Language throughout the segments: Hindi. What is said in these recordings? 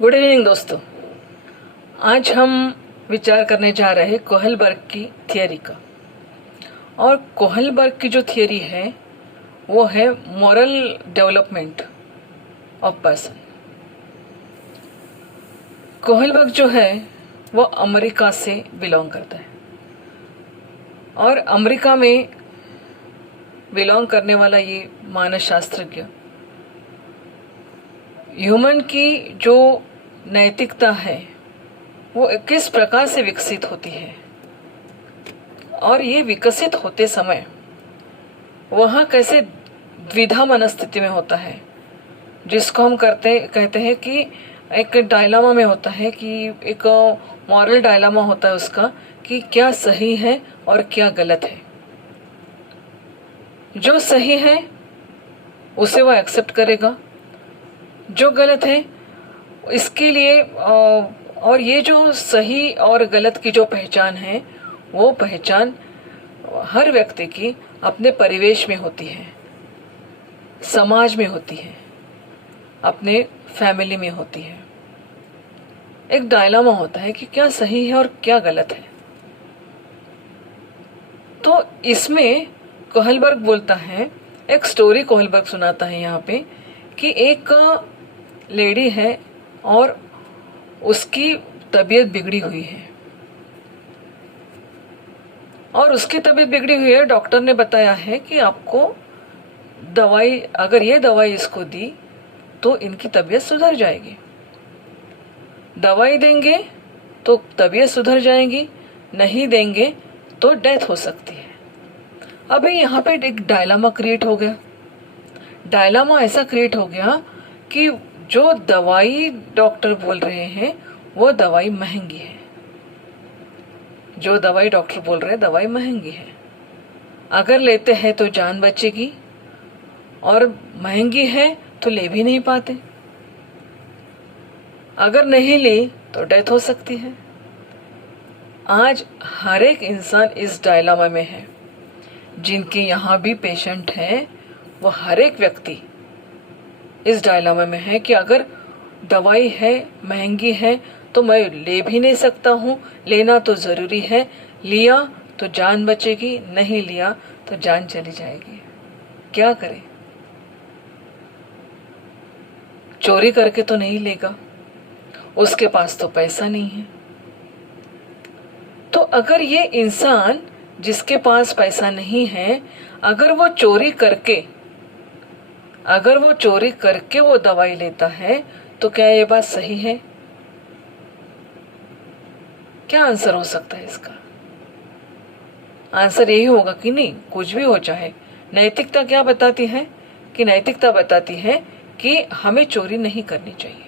गुड इवनिंग दोस्तों। आज हम विचार करने जा रहे हैं कोहलबर्ग की थियरी का। और कोहलबर्ग की जो थियरी है वो है moral development of person. Kohlberg जो है वो अमेरिका से बिलोंग करता है और अमेरिका में बिलोंग करने वाला ये मानसशास्त्रज्ञ ह्यूमन की जो नैतिकता है वो किस प्रकार से विकसित होती है और ये विकसित होते समय वहाँ कैसे द्विधा मनस्थिति में होता है, जिसको हम कहते हैं कि एक डायलामा में होता है, कि एक मॉरल डायलामा होता है उसका, कि क्या सही है और क्या गलत है। जो सही है उसे वो एक्सेप्ट करेगा, जो गलत है इसके लिए और ये जो सही और गलत की जो पहचान है वो पहचान हर व्यक्ति की अपने परिवेश में होती है, समाज में होती है, अपने फैमिली में होती है। एक डायलामा होता है कि क्या सही है और क्या गलत है। तो इसमें कोहलबर्ग बोलता है, एक स्टोरी कोहलबर्ग सुनाता है यहाँ पे, कि एक लेडी है और उसकी तबीयत बिगड़ी हुई है और उसकी तबीयत बिगड़ी हुई है। डॉक्टर ने बताया है कि आपको दवाई, अगर ये दवाई इसको दी तो इनकी तबीयत सुधर जाएगी, दवाई देंगे तो तबीयत सुधर जाएगी, नहीं देंगे तो डेथ हो सकती है। अभी यहाँ पे एक डायलामा क्रिएट हो गया। डायलामा ऐसा क्रिएट हो गया कि जो दवाई डॉक्टर बोल रहे हैं वो दवाई महंगी है, जो दवाई डॉक्टर बोल रहे हैं दवाई महंगी है, अगर लेते हैं तो जान बचेगी और महंगी है तो ले भी नहीं पाते, अगर नहीं ली तो डेथ हो सकती है। आज हर एक इंसान इस डायलामा में है। जिनके यहाँ भी पेशेंट हैं वो हर एक व्यक्ति इस डायलामा में है कि अगर दवाई है महंगी है तो मैं ले भी नहीं सकता हूँ, लेना तो ज़रूरी है, लिया तो जान बचेगी, नहीं लिया तो जान चली जाएगी। क्या करें? चोरी करके तो नहीं लेगा, उसके पास तो पैसा नहीं है। तो अगर ये इंसान जिसके पास पैसा नहीं है, अगर वो चोरी करके वो दवाई लेता है तो क्या ये बात सही है? क्या आंसर हो सकता है इसका? आंसर यही होगा कि नहीं, कुछ भी हो चाहे। नैतिकता क्या बताती है? कि नैतिकता बताती है कि हमें चोरी नहीं करनी चाहिए।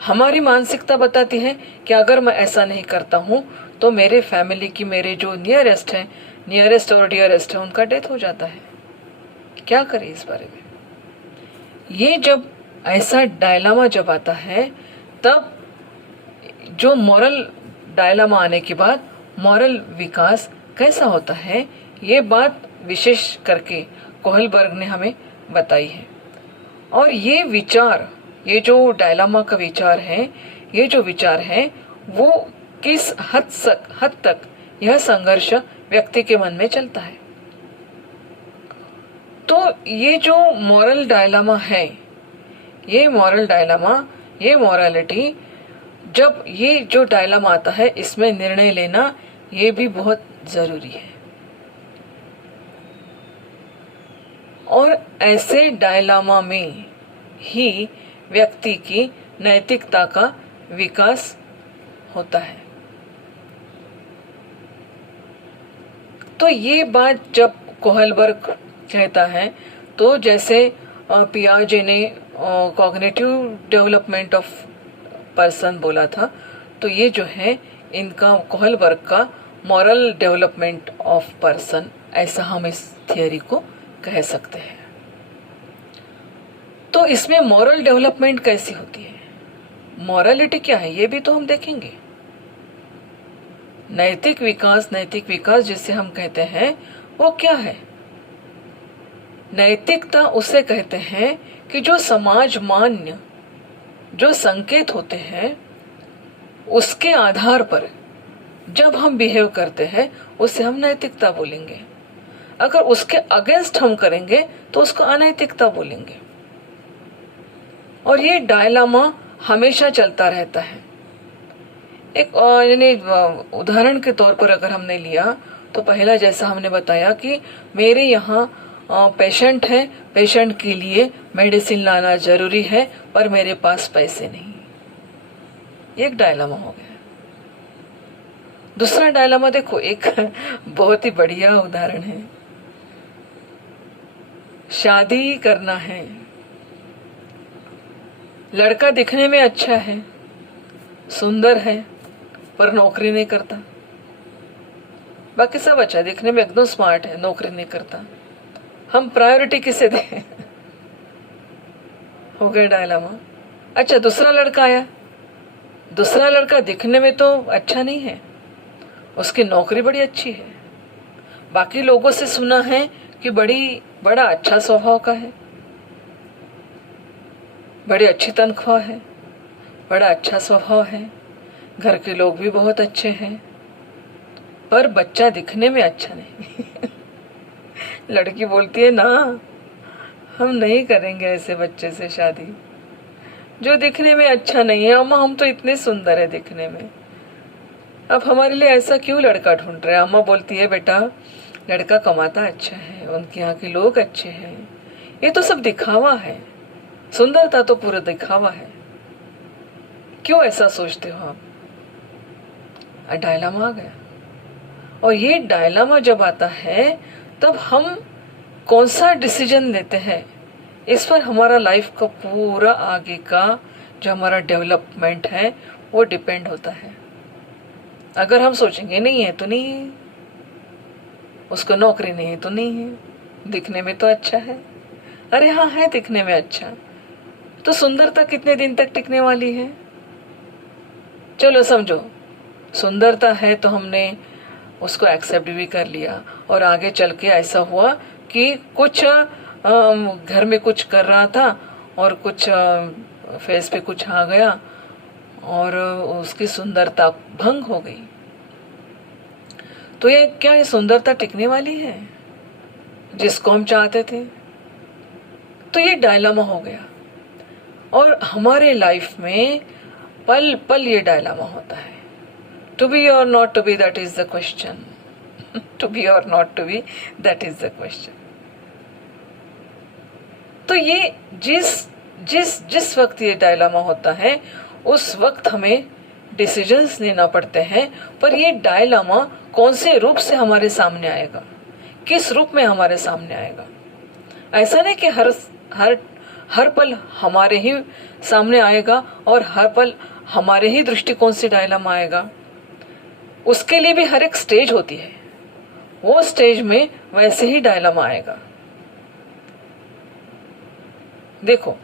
हमारी मानसिकता बताती है कि अगर मैं ऐसा नहीं करता हूं तो मेरे फैमिली की, मेरे जो नियरेस्ट और डियरेस्ट है, उनका डेथ हो जाता है। क्या करें इस बारे में? ये जब ऐसा डायलामा जब आता है, तब जो मॉरल डायलामा आने के बाद मॉरल विकास कैसा होता है, ये बात विशेष करके कोहलबर्ग ने हमें बताई है। और ये विचार, ये जो डायलामा का विचार है, ये जो विचार है वो किस हद तक यह संघर्ष व्यक्ति के मन में चलता है। तो ये जो मॉरल डायलामा है, ये मॉरलिटी, जब ये जो डायलामा आता है इसमें निर्णय लेना ये भी बहुत जरूरी है। और ऐसे डायलामा में ही व्यक्ति की नैतिकता का विकास होता है। तो ये बात जब कोहलबर्ग कहता है, तो जैसे पियाजे ने कॉग्निटिव डेवलपमेंट ऑफ पर्सन बोला था, तो ये जो है इनका कोहलबर्ग का मॉरल डेवलपमेंट ऑफ पर्सन, ऐसा हम इस थियरी को कह सकते हैं। तो इसमें मॉरल डेवलपमेंट कैसी होती है, मॉरलिटी क्या है, ये भी तो हम देखेंगे। नैतिक विकास जिसे हम कहते हैं वो क्या है? नैतिकता उसे कहते हैं कि जो समाज मान्य जो संकेत होते हैं उसके आधार पर जब हम बिहेव करते हैं उसे हम नैतिकता बोलेंगे। अगर उसके अगेंस्ट हम करेंगे तो उसको अनैतिकता बोलेंगे। और ये डायलामा हमेशा चलता रहता है। एक यानी उदाहरण के तौर पर अगर हमने लिया तो पहला जैसा हमने बताया कि मेरे यहाँ पेशेंट है, पेशेंट के लिए मेडिसिन लाना जरूरी है पर मेरे पास पैसे नहीं, एक डायलामा हो गया। दूसरा डायलामा देखो, एक बहुत ही बढ़िया उदाहरण है। शादी करना है, लड़का दिखने में अच्छा है, सुंदर है, पर नौकरी नहीं करता। बाकी सब अच्छा, दिखने में एकदम स्मार्ट है, नौकरी नहीं करता। हम प्रायोरिटी किसे दें? हो गया डायलामा। अच्छा, दूसरा लड़का आया, दूसरा लड़का दिखने में तो अच्छा नहीं है, उसकी नौकरी बड़ी अच्छी है, बाकी लोगों से सुना है कि बड़ा अच्छा स्वभाव का है, बड़ी अच्छी तनख्वाह है, बड़ा अच्छा स्वभाव है, घर के लोग भी बहुत अच्छे हैं, पर बच्चा दिखने में अच्छा नहीं। लड़की बोलती है ना, हम नहीं करेंगे ऐसे बच्चे से शादी जो दिखने में अच्छा नहीं है। अम्मा हम तो इतने सुंदर है दिखने में, अब हमारे लिए ऐसा क्यों लड़का ढूंढ रहे हैं? अम्मा बोलती है बेटा लड़का कमाता अच्छा है, उनके यहाँ के लोग अच्छे हैं, ये तो सब दिखावा है, सुंदरता तो पूरा दिखावा है। क्यों ऐसा सोचते हो आप? डायलामा आ गया। और ये डायलामा जब आता है तब हम कौन सा डिसीजन लेते हैं, इस पर हमारा लाइफ का पूरा आगे का जो हमारा डेवलपमेंट है वो डिपेंड होता है। अगर हम सोचेंगे नहीं है तो नहीं है, उसको नौकरी नहीं है तो नहीं है, दिखने में तो अच्छा है, अरे हाँ है दिखने में अच्छा, तो सुंदरता कितने दिन तक टिकने वाली है? चलो समझो सुंदरता है तो हमने उसको एक्सेप्ट भी कर लिया, और आगे चल के ऐसा हुआ कि कुछ घर में कुछ कर रहा था और कुछ फेस पे कुछ आ गया और उसकी सुंदरता भंग हो गई, तो ये क्या ये सुंदरता टिकने वाली है जिसको हम चाहते थे? तो ये डायलामा हो गया। और हमारे लाइफ में पल पल ये डायलामा होता है। टू बी और not to be, that is the question. To be और not to be, that is the question. तो ये जिस वक्त ये डायलामा होता है उस वक्त हमें डिसीजंस लेना पड़ते हैं। पर ये डायलामा कौन से रूप से हमारे सामने आएगा, किस रूप में हमारे सामने आएगा? ऐसा नहीं कि हर पल हमारे ही सामने आएगा और हर पल हमारे ही दृष्टिकोण से डायलामा आएगा। उसके लिए भी हर एक स्टेज होती है, वो स्टेज में वैसे ही डायलामा आएगा। देखो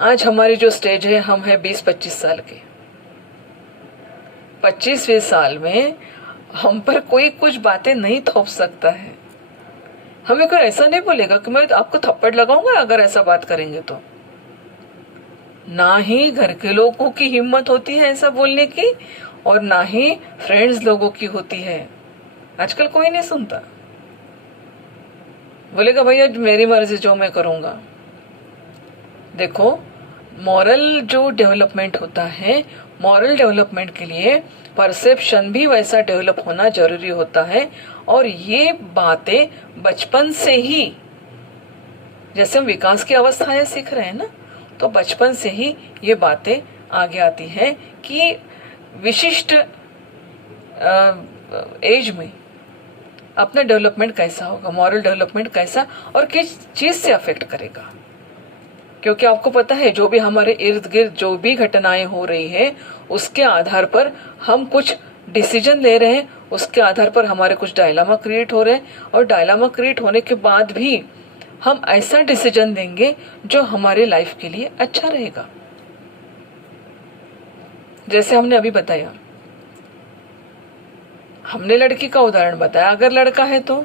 आज हमारी जो स्टेज है, हम है 20-25 साल के। 25वें साल में हम पर कोई कुछ बातें नहीं थोप सकता है। हमें कोई ऐसा नहीं बोलेगा कि मैं आपको थप्पड़ लगाऊंगा अगर ऐसा बात करेंगे तो। ना ही घर के लोगों की हिम्मत होती है ऐसा बोलने की, और ना ही फ्रेंड्स लोगों की होती है। आजकल कोई नहीं सुनता, बोलेगा भैया मेरी मर्जी जो मैं करूंगा। देखो मॉरल जो डेवलपमेंट होता है, मॉरल डेवलपमेंट के लिए परसेप्शन भी वैसा डेवलप होना जरूरी होता है। और ये बातें बचपन से ही, जैसे हम विकास की अवस्थाएं सीख रहे हैं ना, तो बचपन से ही ये बातें आगे आती हैं कि विशिष्ट एज में अपना डेवलपमेंट कैसा होगा, मॉरल डेवलपमेंट कैसा और किस चीज से अफेक्ट करेगा। क्योंकि आपको पता है जो भी हमारे इर्द गिर्द जो भी घटनाएं हो रही है उसके आधार पर हम कुछ डिसीजन ले रहे हैं, उसके आधार पर हमारे कुछ डायलामा क्रिएट हो रहे हैं, और डायलामा क्रिएट होने के बाद भी हम ऐसा डिसीजन देंगे जो हमारे लाइफ के लिए अच्छा रहेगा। जैसे हमने अभी बताया, हमने लड़की का उदाहरण बताया। अगर लड़का है तो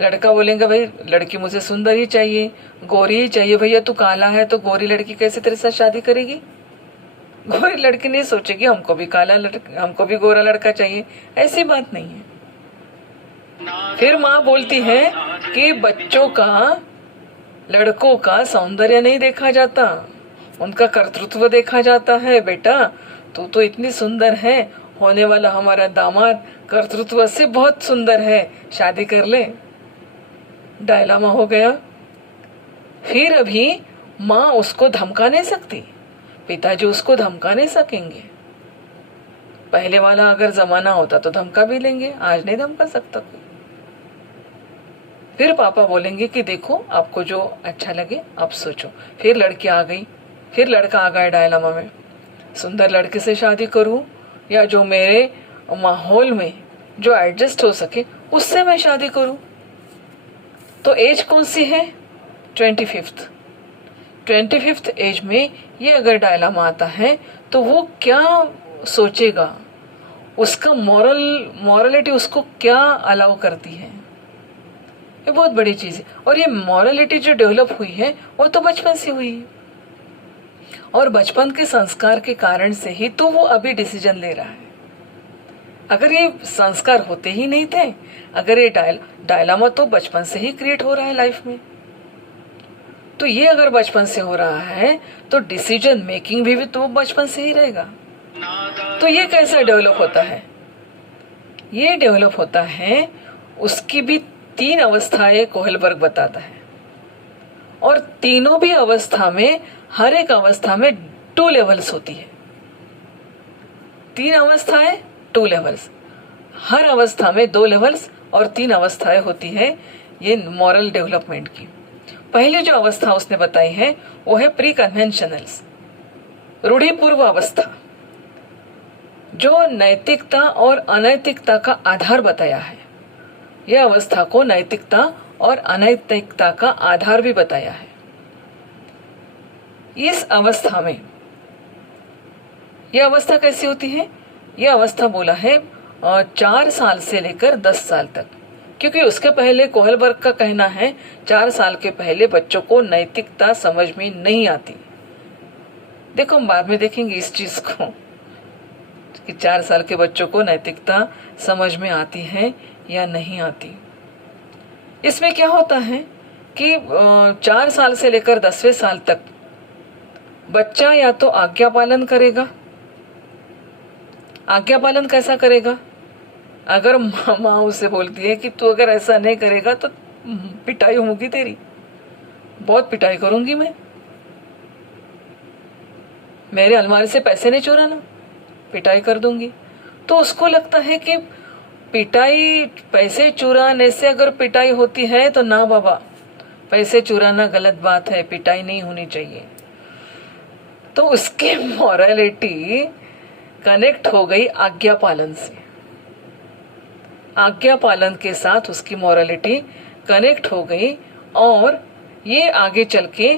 लड़का बोलेंगे भाई लड़की मुझे सुंदर ही चाहिए, गोरी ही चाहिए। भैया तू काला है तो गोरी लड़की कैसे तेरे साथ शादी करेगी? गोरी लड़की नहीं सोचेगी हमको भी हमको भी गोरा लड़का चाहिए, ऐसी बात नहीं है। फिर माँ बोलती है कि बच्चों का, लड़कों का सौंदर्य नहीं देखा जाता, उनका कर्तृत्व देखा जाता है। बेटा तू तो इतनी सुंदर है, होने वाला हमारा दामाद कर्तृत्व से बहुत सुंदर है, शादी कर ले। डायलामा हो गया। फिर अभी माँ उसको धमका नहीं सकती, पिताजी उसको धमका नहीं सकेंगे। पहले वाला अगर जमाना होता तो धमका भी लेंगे, आज नहीं धमका सकता कोई। फिर पापा बोलेंगे कि देखो आपको जो अच्छा लगे आप सोचो। फिर लड़की आ गई, फिर लड़का आ गया डायलामा में, सुंदर लड़के से शादी करूं या जो मेरे माहौल में जो एडजस्ट हो सके उससे मैं शादी करूं। तो एज कौन सी है? 25th एज में ये अगर डायलामा आता है तो वो क्या सोचेगा, उसका मॉरलिटी उसको क्या अलाउ करती है, ये बहुत बड़ी चीज है। और ये मॉरलिटी जो डेवलप हुई है वो तो बचपन से हुई है, और बचपन के संस्कार के कारण से ही तो वो अभी डिसीजन ले रहा है। अगर ये संस्कार होते ही नहीं थे, अगर ये डायलामा तो बचपन से ही क्रिएट हो रहा है लाइफ में, तो ये अगर बचपन से हो रहा है तो डिसीजन मेकिंग भी तो बचपन से ही रहेगा। तो ये कैसा डेवलप होता है? ये डेवलप होता है, उसकी भी 3 अवस्थाएं कोहलबर्ग बताता है, और तीनों भी अवस्था में, हर एक अवस्था में 2 लेवल्स होती है। 3 अवस्थाएं 2 लेवल्स, हर अवस्था में 2 लेवल्स और 3 अवस्थाएं होती है ये मॉरल डेवलपमेंट की। पहली जो अवस्था उसने बताई है वो है प्री कन्वेंशनल्स, रूढ़िपूर्व अवस्था, जो नैतिकता और अनैतिकता का आधार बताया है। यह अवस्था को नैतिकता और अनैतिकता का आधार भी बताया है। इस अवस्था में, यह अवस्था कैसी होती है? यह अवस्था बोला है 4 साल से लेकर 10 साल तक, क्योंकि उसके पहले कोहलबर्ग का कहना है 4 साल के पहले बच्चों को नैतिकता समझ में नहीं आती। देखो हम बाद में देखेंगे इस चीज को कि 4 साल के बच्चों को नैतिकता समझ में आती है या नहीं आती। इसमें क्या होता है कि 4 साल से लेकर 10वें साल तक बच्चा या तो आज्ञा पालन करेगा। आज्ञा पालन कैसा करेगा? अगर माँ उसे बोलती है कि तू अगर ऐसा नहीं करेगा तो पिटाई होगी तेरी, बहुत पिटाई करूंगी मैं, मेरे अलमारी से पैसे नहीं चुराना, पिटाई कर दूंगी। तो उसको लगता है कि पिटाई, पैसे चुराने से अगर पिटाई होती है तो ना बाबा, पैसे चुराना गलत बात है, पिटाई नहीं होनी चाहिए। तो उसकी मॉरलिटी कनेक्ट हो गई आज्ञा पालन से, आज्ञा पालन के साथ उसकी मॉरलिटी कनेक्ट हो गई। और ये आगे चल के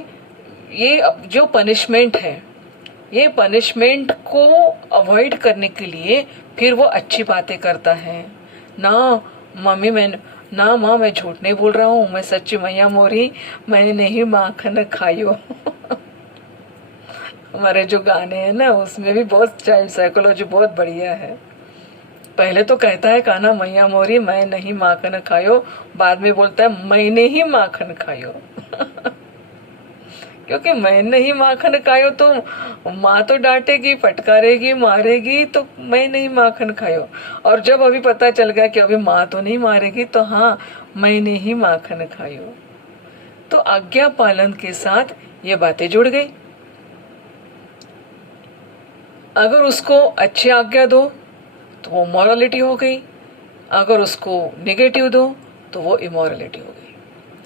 ये जो पनिशमेंट है, ये पनिशमेंट को अवॉइड करने के लिए फिर वो अच्छी बातें करता है। ना मम्मी, ना माँ मैं झूठ नहीं बोल रहा हूँ, मैं सच्ची मैया मोरी, मैंने नहीं माखन खायो। हमारे जो गाने हैं ना उसमें भी बहुत चाइल्ड साइकोलॉजी बहुत बढ़िया है। पहले तो कहता है काना मैया मोरी मैं नहीं माखन खायो, बाद में बोलता है मैंने ही माखन खायो। क्योंकि मैं नहीं माखन खायो तो माँ तो डांटेगी, फटकारेगी, मारेगी, तो मैं नहीं माखन खायो। और जब अभी पता चल गया कि अभी माँ तो नहीं मारेगी तो हाँ मैंने ही माखन खायो। तो आज्ञा पालन के साथ ये बातें जुड़ गई। अगर उसको अच्छी आज्ञा दो तो वो मॉरलिटी हो गई, अगर उसको नेगेटिव दो तो वो इमोरलिटी हो गई,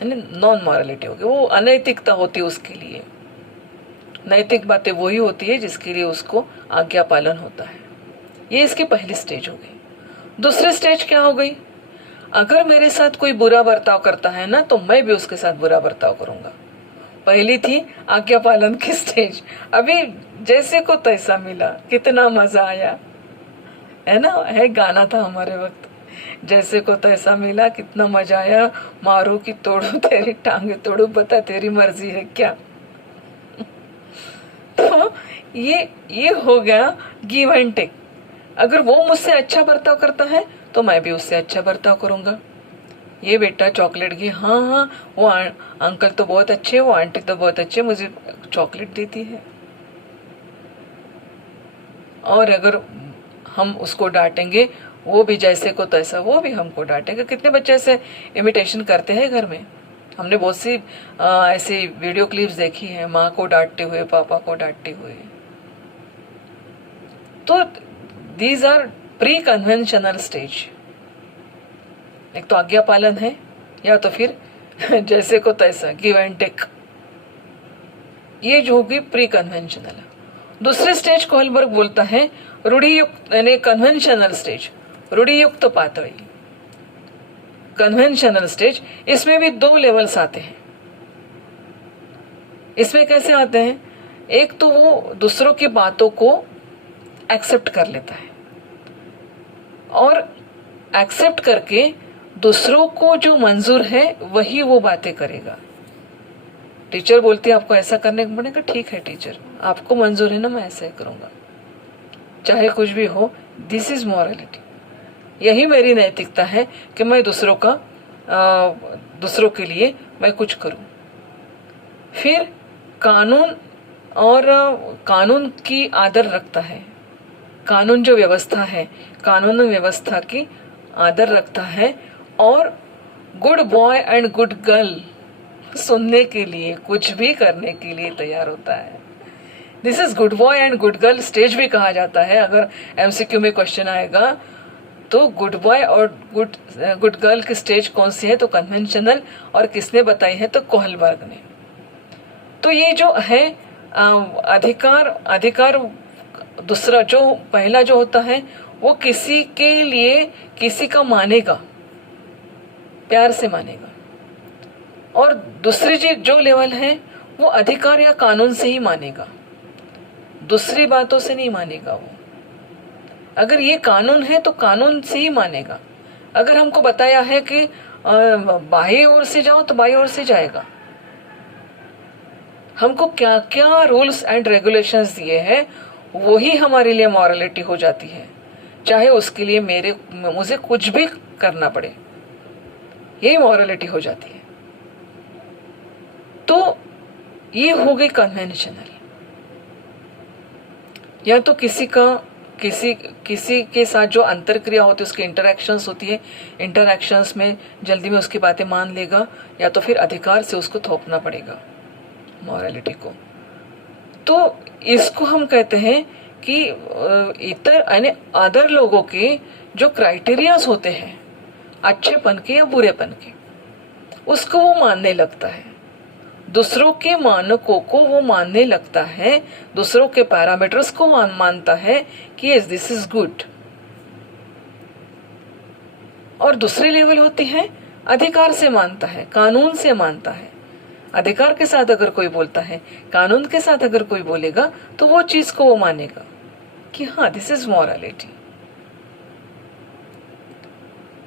यानी नॉन मॉरलिटी हो गई, वो अनैतिकता होती है उसके लिए। नैतिक बातें वही होती है जिसके लिए उसको आज्ञा पालन होता है। ये इसकी पहली स्टेज हो गई। दूसरी स्टेज क्या हो गई? अगर मेरे साथ कोई बुरा बर्ताव करता है ना तो मैं भी उसके साथ बुरा बर्ताव करूंगा। पहली थी आज्ञा पालन की स्टेज, अभी जैसे को तैसा मिला, कितना मजा आया, है ना, है गाना था हमारे वक्त, जैसे को तैसा मिला कितना मजा आया, मारो कि तोड़ो तेरी टांगे तोड़ो, बता तेरी मर्जी है क्या। तो तो ये हो गया गिव एंड टेक। अगर वो मुझसे अच्छा बर्ताव करता है तो मैं भी उससे अच्छा बर्ताव करूंगा। ये बेटा चॉकलेट की, हाँ हाँ वो अंकल तो बहुत अच्छे, वो आंटी तो बहुत अच्छे, मुझे चॉकलेट देती है। और अगर हम उसको डांटेंगे, वो भी जैसे को तैसा, वो भी हमको डांटेगा। कितने बच्चे ऐसे इमिटेशन करते हैं घर में। हमने बहुत सी ऐसी वीडियो क्लिप्स देखी है, माँ को डांटते हुए, पापा को डांटते हुए। तो these are pre conventional stage. एक तो आज्ञा पालन है, या तो फिर जैसे को तैसा, गिव एंड टेक, ये जो होगी प्री कन्वेंशनल। दूसरे स्टेज को हॉलबर्ग बोलता है रूढ़ियुक्त, यानी कन्वेंशनल स्टेज, रूढ़ियुक्त पातळी, कन्वेंशनल स्टेज। इसमें भी 2 लेवल्स आते हैं। इसमें कैसे आते हैं? एक तो वो दूसरों की बातों को एक्सेप्ट कर लेता है, और एक्सेप्ट करके दूसरों को जो मंजूर है वही वो बातें करेगा। टीचर बोलती है आपको ऐसा करने को पड़ेगा, ठीक है टीचर, आपको मंजूर है ना, मैं ऐसा ही करूंगा, चाहे कुछ भी हो। This is morality. यही मेरी नैतिकता है कि मैं दूसरों के लिए मैं कुछ करूं। फिर कानून, और कानून की आदर रखता है, कानून जो व्यवस्था है, कानून व्यवस्था की आदर रखता है, और good boy and good girl सुनने के लिए, कुछ भी करने के लिए तैयार होता है। This is good boy and good girl stage भी कहा जाता है। अगर एमसीक्यू में क्वेश्चन आएगा तो गुड बॉय और गुड गर्ल की स्टेज कौन सी है, तो कन्वेंशनल, और किसने बताई है, तो कोहलबर्ग ने। तो ये जो है अधिकार दूसरा, जो पहला जो होता है वो किसी के लिए किसी का मानेगा, प्यार से मानेगा। और दूसरी चीज जो लेवल है वो अधिकार या कानून से ही मानेगा, दूसरी बातों से नहीं मानेगा वो। अगर ये कानून है तो कानून से ही मानेगा। अगर हमको बताया है कि बाह्य ओर से जाओ तो बाह्य ओर से जाएगा। हमको क्या क्या रूल्स एंड रेगुलेशंस दिए हैं वही हमारे लिए मॉरलिटी हो जाती है, चाहे उसके लिए मुझे कुछ भी करना पड़े, यही मॉरलिटी हो जाती है। तो ये हो गई कन्वेंशनल। या तो किसी के साथ जो अंतरक्रिया होती है, उसकी इंटरैक्शंस होती है, इंटरैक्शंस में जल्दी में उसकी बातें मान लेगा, या तो फिर अधिकार से उसको थोपना पड़ेगा मॉरलिटी को। तो इसको हम कहते हैं कि इतर यानी अदर लोगों के जो क्राइटेरियाज होते हैं अच्छेपन के या बुरेपन के, उसको वो मानने लगता है, दूसरों के मानकों को वो मानने लगता है, दूसरों के पैरामीटर्स को मानता है कि यस दिस इज गुड। और दूसरी लेवल होती है अधिकार से मानता है, कानून से मानता है। अधिकार के साथ अगर कोई बोलता है, कानून के साथ अगर कोई बोलेगा, तो वो चीज को वो मानेगा कि हाँ दिस इज मॉरलिटी।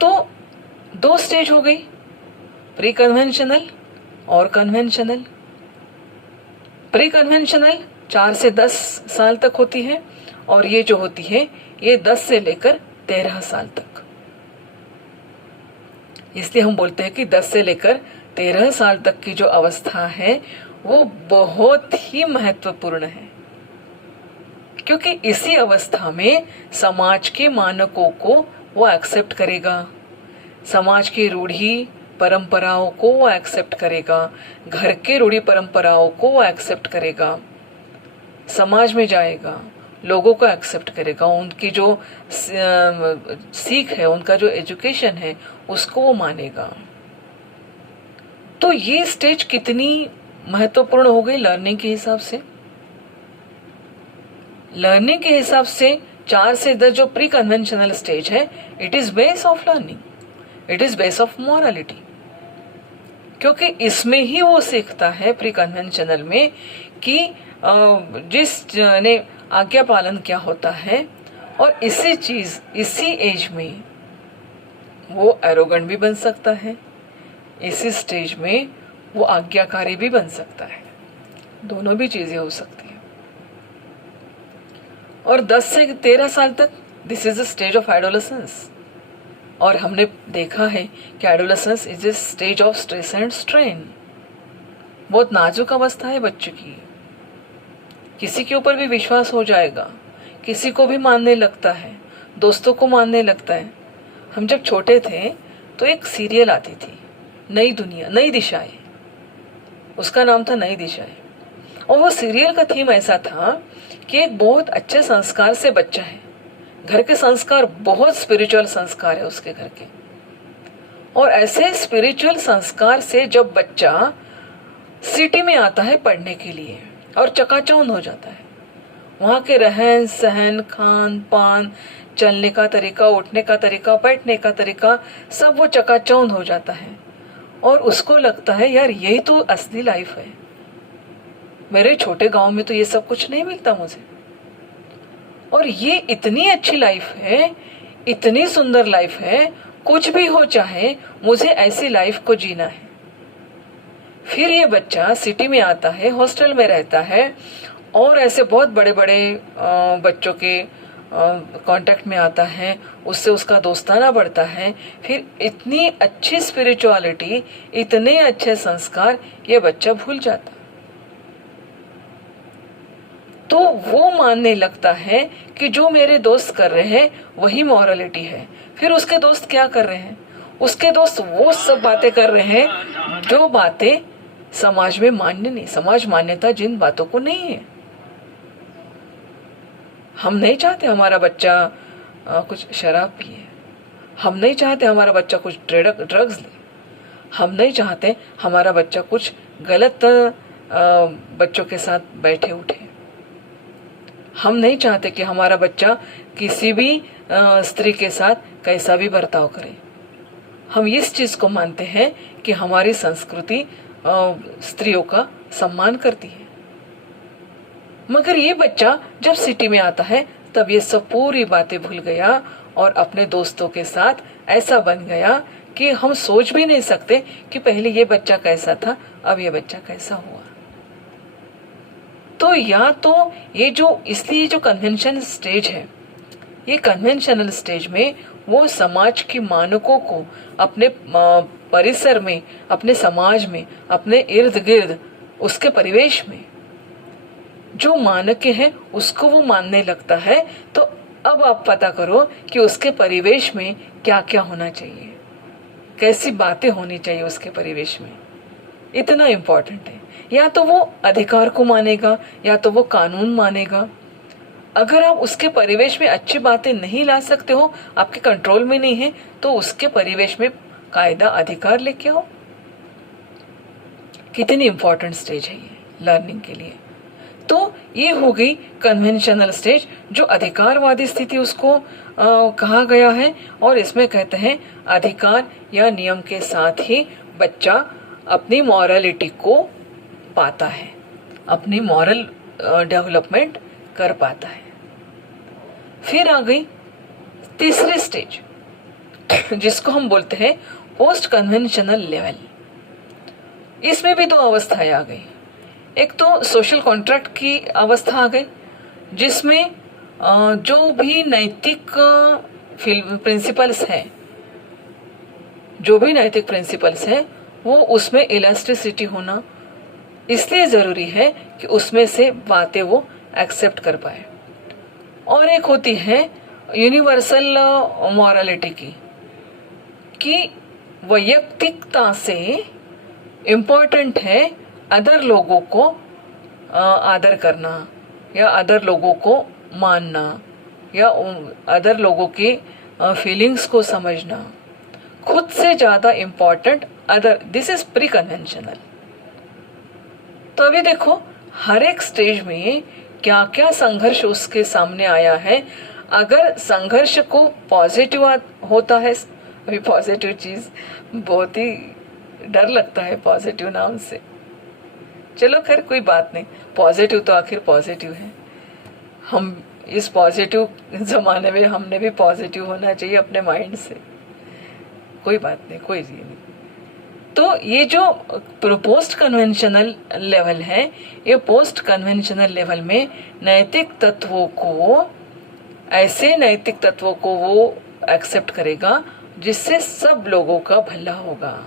तो 2 स्टेज हो गई, प्री कन्वेंशनल और कन्वेंशनल। प्री कन्वेंशनल 4 से 10 साल तक होती है, और ये जो होती है ये 10 से लेकर 13 साल तक। इसलिए हम बोलते हैं कि 10 से लेकर 13 साल तक की जो अवस्था है वो बहुत ही महत्वपूर्ण है, क्योंकि इसी अवस्था में समाज के मानकों को वो एक्सेप्ट करेगा, समाज की रूढ़ी परंपराओं को वो एक्सेप्ट करेगा, घर के रूढ़ी परंपराओं को वो एक्सेप्ट करेगा, समाज में जाएगा, लोगों को एक्सेप्ट करेगा, उनकी जो सीख है, उनका जो एजुकेशन है उसको वो मानेगा। तो ये स्टेज कितनी महत्वपूर्ण हो गई लर्निंग के हिसाब से। लर्निंग के हिसाब से 4 से 10 जो प्री कन्वेंशनल स्टेज है, it is base of learning, it is base of morality, क्योंकि इसमें ही वो सीखता है प्री कन्वेंशनल में कि ने आज्ञा पालन क्या होता है, और इसी एज में वो एरोगेंट भी बन सकता है, इसी स्टेज में वो आज्ञाकारी भी बन सकता है। दोनों भी चीजें हो सकती हैं। और 10 से 13 साल तक this is the stage of adolescence. और हमने देखा है कि adolescence is a stage of stress and strain. बहुत नाजुक अवस्था है बच्चे की। किसी के ऊपर भी विश्वास हो जाएगा, किसी को भी मानने लगता है, दोस्तों को मानने लगता है। हम जब छोटे थे तो एक सीरियल आती थी, नई दुनिया नई दिशाएं, उसका नाम था नई दिशाएं। और वो सीरियल का थीम ऐसा था कि एक बहुत अच्छे संस्कार से बच्चा है, घर के संस्कार बहुत स्पिरिचुअल संस्कार है उसके घर के, और ऐसे स्पिरिचुअल संस्कार से जब बच्चा सिटी में आता है पढ़ने के लिए और चकाचौंध हो जाता है, वहाँ के रहन सहन, खान पान, चलने का तरीका, उठने का तरीका, बैठने का तरीका, सब वो चकाचौंध हो जाता है। और उसको लगता है यार यही तो असली लाइफ है, मेरे छोटे गांव में तो ये सब कुछ नहीं मिलता मुझे, और ये इतनी अच्छी लाइफ है, इतनी सुंदर लाइफ है, कुछ भी हो चाहे मुझे ऐसी लाइफ को जीना है। फिर ये बच्चा सिटी में आता है, हॉस्टल में रहता है, और ऐसे बहुत बड़े बड़े बच्चों के कांटेक्ट में आता है, उससे उसका दोस्ताना बढ़ता है। फिर इतनी अच्छी स्पिरिचुअलिटी, इतने अच्छे संस्कार ये बच्चा भूल जाता, तो वो मानने लगता है कि जो मेरे दोस्त कर रहे हैं वही मॉरलिटी है। फिर उसके दोस्त क्या कर रहे हैं? उसके दोस्त वो सब बातें कर रहे हैं जो बातें समाज में मान्य नहीं, समाज मान्यता जिन बातों को नहीं है। हम नहीं चाहते हमारा बच्चा कुछ शराब पिए, हम नहीं चाहते हमारा बच्चा कुछ ड्रग्स ले, हम नहीं चाहते हमारा बच्चा कुछ गलत बच्चों के साथ बैठे उठे, हम नहीं चाहते कि हमारा बच्चा किसी भी स्त्री के साथ कैसा भी बर्ताव करे। हम इस चीज को मानते हैं कि हमारी संस्कृति स्त्रियों का सम्मान करती है। मगर ये बच्चा जब सिटी में आता है तब ये सब पूरी बातें भूल गया और अपने दोस्तों के साथ ऐसा बन गया कि हम सोच भी नहीं सकते कि पहले ये बच्चा कैसा था, अब ये बच्चा कैसा हुआ। तो या तो ये जो इसलिए जो कन्वेंशन स्टेज है, ये कन्वेंशनल स्टेज में वो समाज की मानकों को अपने परिसर में, अपने समाज में, अपने इर्द गिर्द, उसके परिवेश में जो मानक हैं उसको वो मानने लगता है। तो अब आप पता करो कि उसके परिवेश में क्या क्या होना चाहिए, कैसी बातें होनी चाहिए उसके परिवेश में, इतना इम्पोर्टेंट है। या तो वो अधिकार को मानेगा या तो वो कानून मानेगा। अगर आप उसके परिवेश में अच्छी बातें नहीं ला सकते हो, आपके कंट्रोल में नहीं है, तो उसके परिवेश में कायदा अधिकार लेके आओ। कितनी इंपॉर्टेंट स्टेज है ये लर्निंग के लिए। तो ये हो गई कन्वेंशनल स्टेज, जो अधिकारवादी स्थिति उसको कहा गया है। और इसमें कहते हैं अधिकार या नियम के साथ ही बच्चा अपनी मॉरलिटी को पाता है, अपनी मॉरल डेवलपमेंट कर पाता है। फिर आ गई तीसरी स्टेज जिसको हम बोलते हैं पोस्ट कन्वेंशनल लेवल। इसमें भी दो अवस्थाएं आ गई। एक तो सोशल कॉन्ट्रैक्ट की अवस्था आ गई, जिसमें जो भी नैतिक प्रिंसिपल्स हैं, जो भी नैतिक प्रिंसिपल्स हैं, वो उसमें इलास्टिसिटी होना इसलिए ज़रूरी है कि उसमें से बातें वो एक्सेप्ट कर पाए। और एक होती है यूनिवर्सल मॉरलिटी की, कि वैयक्तिकता से इम्पोर्टेंट है अदर लोगों को आदर करना, या अदर लोगों को मानना, या अदर लोगों के फीलिंग्स को समझना। खुद से ज़्यादा important other, this is pre conventional. तो अभी देखो हर एक स्टेज में क्या क्या संघर्ष उसके सामने आया है। अगर संघर्ष को पॉजिटिव होता है, अभी पॉजिटिव चीज बहुत ही डर लगता है पॉजिटिव नाम से, चलो खैर कोई बात नहीं, पॉजिटिव तो आखिर पॉजिटिव है। हम इस पॉजिटिव जमाने में हमने भी पॉजिटिव होना चाहिए अपने माइंड से, कोई बात नहीं, कोई ये नहीं। तो ये जो पोस्ट कन्वेंशनल लेवल है, ये पोस्ट कन्वेंशनल लेवल में नैतिक तत्वों को ऐसे नैतिक तत्वों को वो एक्सेप्ट करेगा जिससे सब लोगों का भला होगा।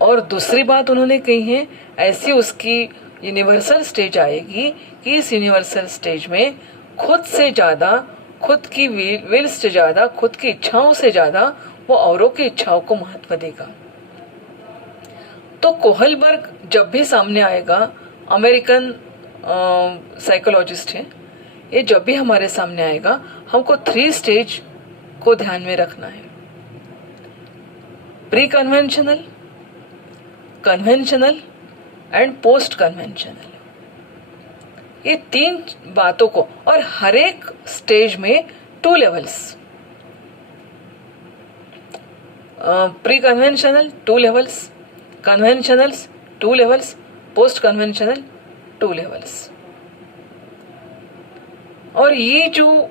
और दूसरी बात उन्होंने कही है, ऐसी उसकी यूनिवर्सल स्टेज आएगी कि इस यूनिवर्सल स्टेज में खुद से ज़्यादा, खुद की विल से ज़्यादा, खुद की इच्छाओं से ज़्यादा वो औरों की इच्छाओं को महत्व देगा। तो कोहलबर्ग जब भी सामने आएगा, अमेरिकन साइकोलॉजिस्ट है, ये जब भी हमारे सामने आएगा हमको 3 स्टेज को ध्यान में रखना है। Pre conventional, conventional and post conventional, ये 3 बातों को, और हर एक स्टेज में 2 levels, pre conventional 2 levels, conventionals 2 levels, post conventional 2 levels. और ये जो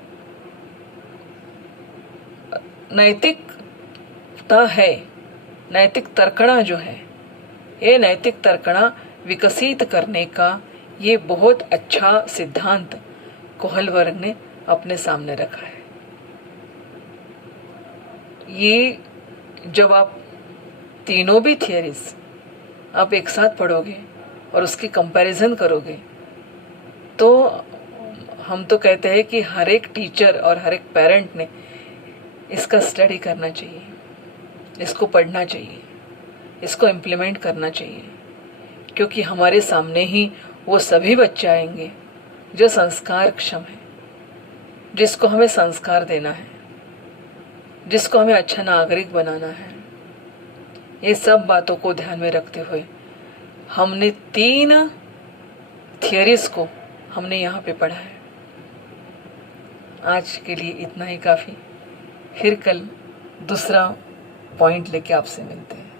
नैतिकता है, नैतिक तर्कणा जो है, ये नैतिक तर्कणा विकसित करने का ये बहुत अच्छा सिद्धांत कोहलबर्ग ने अपने सामने रखा है। ये जब आप तीनों भी थियरीज आप एक साथ पढ़ोगे और उसकी कंपैरिजन करोगे, तो हम तो कहते हैं कि हर एक टीचर और हर एक पेरेंट ने इसका स्टडी करना चाहिए, इसको पढ़ना चाहिए, इसको इम्प्लीमेंट करना चाहिए, क्योंकि हमारे सामने ही वो सभी बच्चे आएंगे जो संस्कार क्षम है, जिसको हमें संस्कार देना है, जिसको हमें अच्छा नागरिक बनाना है। ये सब बातों को ध्यान में रखते हुए हमने 3 थियरीज को हमने यहाँ पे पढ़ा है। आज के लिए इतना ही काफ़ी। फिर कल दूसरा पॉइंट लेके आपसे मिलते हैं।